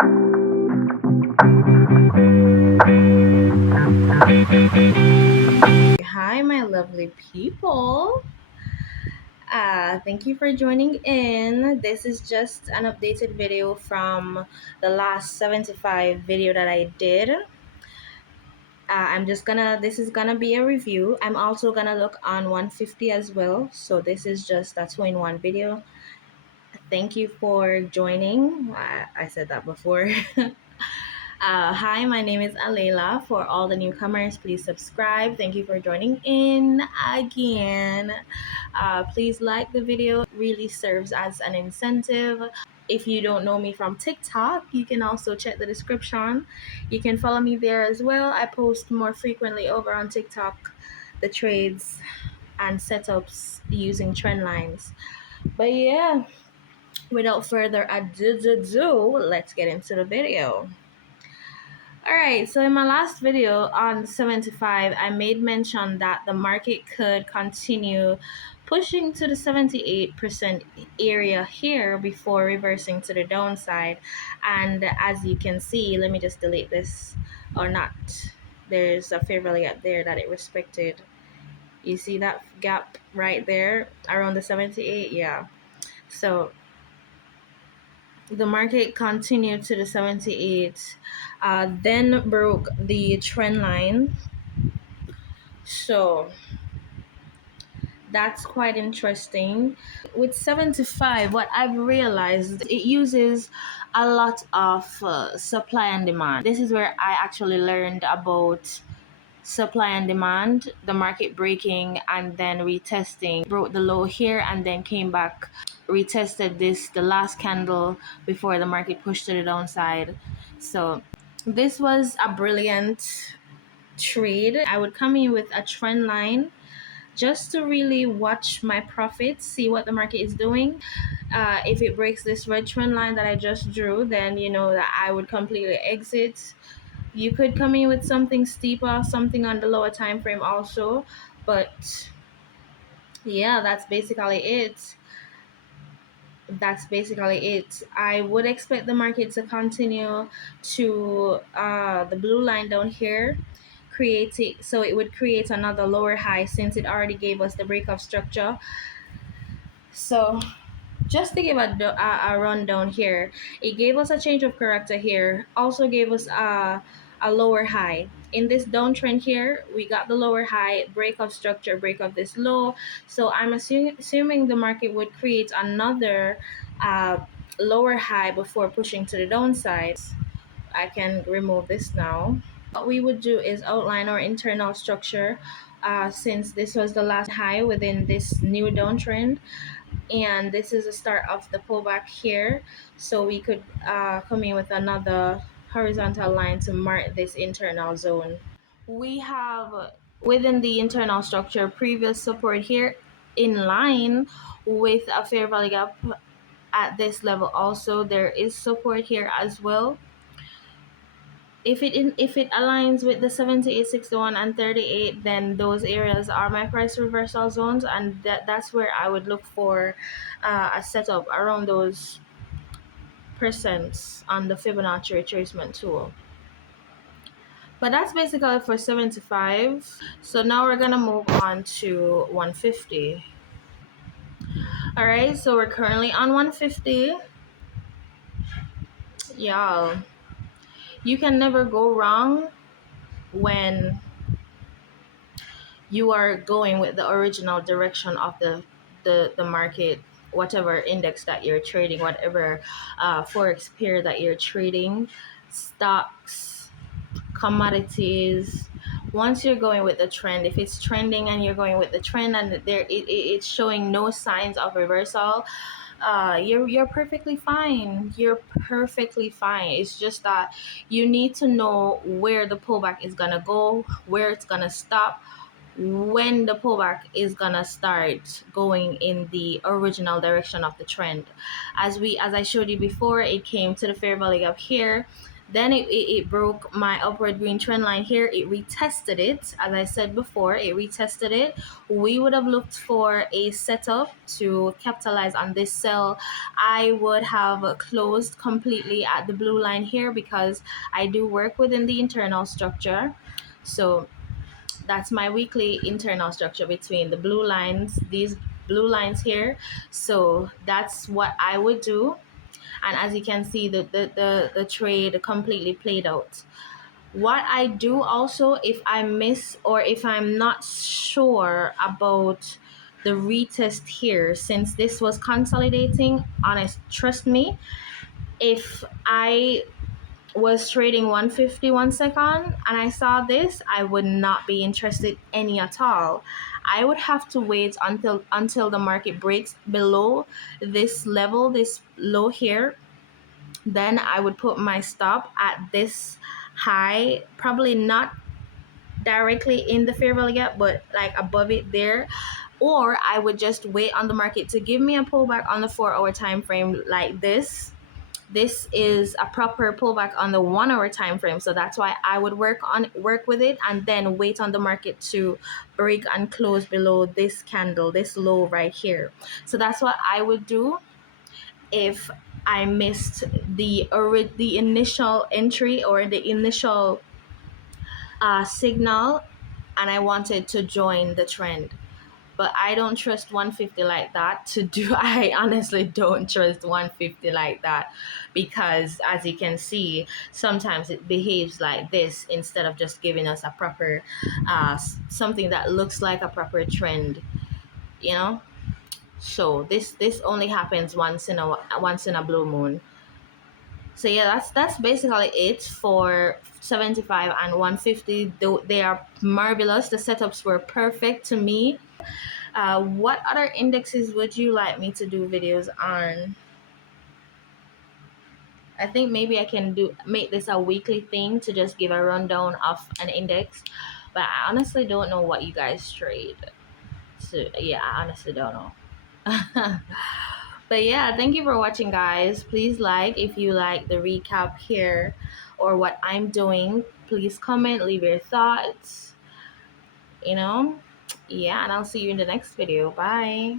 Hi, my lovely people. Thank you for joining in. This is just an updated video from the last 75 video that I did. This is gonna be a review. I'm also gonna look on 150 as well. So this is just a two-in-one video. Thank you for joining. I said that before. Hi, my name is Alayla. For all the newcomers, please subscribe. Thank you for joining in again. Please like the video. It really serves as an incentive. If you don't know me from TikTok, you can also check the description. You can follow me there as well. I post more frequently over on TikTok the trades and setups using trend lines. But yeah, without further ado, let's get into the video. Alright, so in my last video on 75, I made mention that the market could continue pushing to the 78% area here before reversing to the downside. And as you can see, let me just delete this or not. There's a fair value up there that it respected. You see that gap right there around the 78? Yeah. So the market continued to the 78, then broke the trend line. So that's quite interesting. With 75, what I've realized, it uses a lot of supply and demand. This is where I actually learned about supply and demand, the market breaking and then retesting. Broke the low here and then came back, retested the last candle before the market pushed to the downside. So this was a brilliant trade. I would come in with a trend line just to really watch my profits, see what the market is doing. If it breaks this red trend line that I just drew, then you know that I would completely exit. You could come in with something steeper, something on the lower time frame also, but yeah, that's basically it. I would expect the market to continue to the blue line down here, so it would create another lower high since it already gave us the breakup structure. So just to give a rundown here, it gave us a change of character here, also gave us a lower high. In this downtrend here, we got the lower high, break of structure, break of this low. So I'm assuming the market would create another lower high before pushing to the downside. I can remove this now. What we would do is outline our internal structure, since this was the last high within this new downtrend, and this is the start of the pullback here. So we could come in with another horizontal line to mark this internal zone. We have within the internal structure previous support here in line with a fair value gap at this level. Also there is support here as well. If it aligns with the 78, 61 and 38, then those areas are my price reversal zones, and that's where I would look for a setup around those percents on the Fibonacci retracement tool. But that's basically for 75. So now we're gonna move on to 150. All right, so we're currently on 150. Y'all, you can never go wrong when you are going with the original direction of the market, whatever index that you're trading, whatever forex pair that you're trading, stocks, commodities. Once you're going with the trend, if it's trending and you're going with the trend and it's showing no signs of reversal, you're perfectly fine. You're perfectly fine. It's just that you need to know where the pullback is gonna go, where it's gonna stop, when the pullback is gonna start going in the original direction of the trend. As I showed you before, it came to the fair value gap here, Then it broke my upward green trend line here. It retested it. As I said before, it retested it. We would have looked for a setup to capitalize on this sell. I would have closed completely at the blue line here because I do work within the internal structure. So that's my weekly internal structure between the blue lines, these blue lines here. So that's what I would do. And as you can see, the trade completely played out. What I do also, if I miss or if I'm not sure about the retest here, since this was consolidating, honest, trust me, if I was trading 150 1 second and I saw this, I would not be interested any at all. I would have to wait until the market breaks below this level, this low here. Then I would put my stop at this high, probably not directly in the fair value gap, but like above it there. Or I would just wait on the market to give me a pullback on the 4 hour time frame like this. This is a proper pullback on the 1 hour time frame, so that's why I would work with it and then wait on the market to break and close below this candle, this low right here. So that's what I would do if I missed the initial entry or the initial signal and I wanted to join the trend. But I don't trust 150 like that to do. I honestly don't trust 150 like that because, as you can see, sometimes it behaves like this instead of just giving us a proper something that looks like a proper trend, you know. So this only happens once in a blue moon. So yeah, that's basically it for 75 and 150. They are marvelous. The setups were perfect to me. What other indexes would you like me to do videos on? I think maybe I can make this a weekly thing to just give a rundown of an index, but I honestly don't know what you guys trade. So yeah, I honestly don't know. But yeah, thank you for watching, guys. Please like if you like the recap here or what I'm doing. Please comment, leave your thoughts, you know. Yeah, and I'll see you in the next video. Bye.